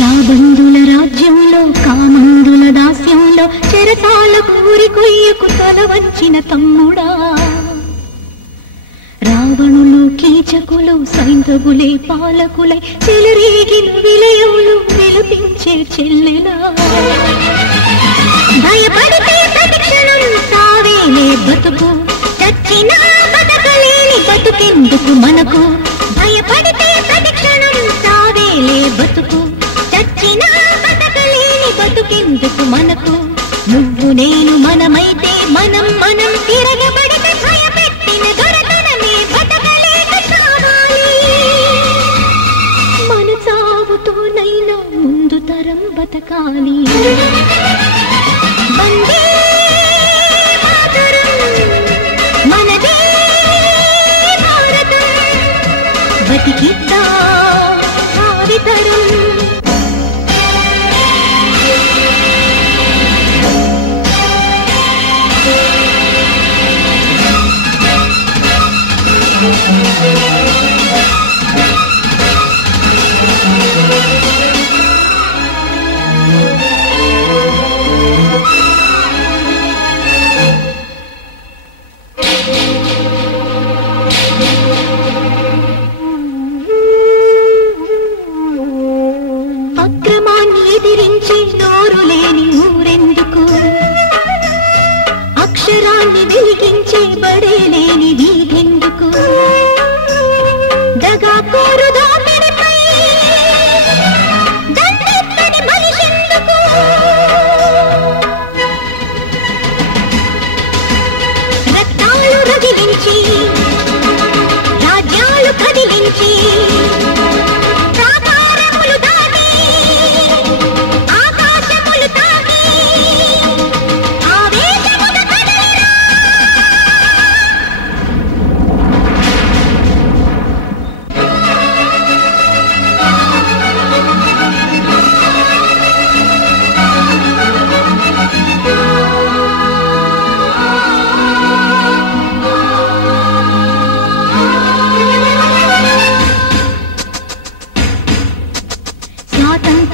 రాబందుల రాజ్యంలో కామందుల దాస్యంలో చెరసాల కూరి కొయ్యకు తల వంచిన తమ్ముడా. రావణులు కీచకులు సైంధవులే పాలకులై చెలరేగి విలయములు విలపించే చెల్లెలా. భయపడితే ప్రతిక్షణం సావేలే బతుకు చచ్చినా బతకలేని బతుకెందుకు మనకు? బతకలేని మనకు? నువ్వు నేను మనమైతే మనం మనం తిరగబడితే భయపెట్టిన దొరకనమే బతకలేక చావాలి. మన చావుతోనైనా ముందు తరం బతకాలి. వందే మనదే భారతం. Aku అక్షరాన్ని వెలిగించే బడే లేని వీధెందుకు దగా కోరుదా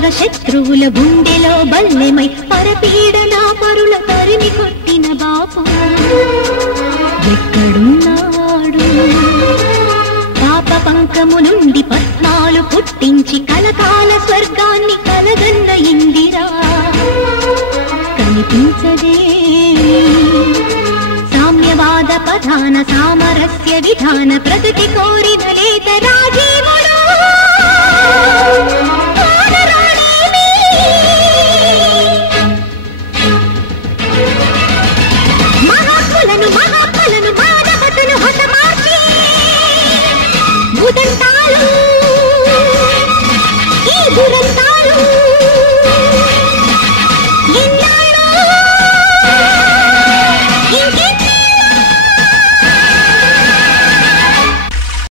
స్వాతంత్ర శత్రువుల గుండెలో బల్లెమై పరపీడన పరుల తరిమి కొట్టిన బాపు. ఎక్కడున్నాడు? పాప పంకము నుండి పద్మాలు పుట్టించి కలకాల స్వర్గాన్ని కలగన్న ఇందిరా. కనిపించదే. సామ్యవాద ప్రధాన సామరస్య విధాన ప్రగతి కోరి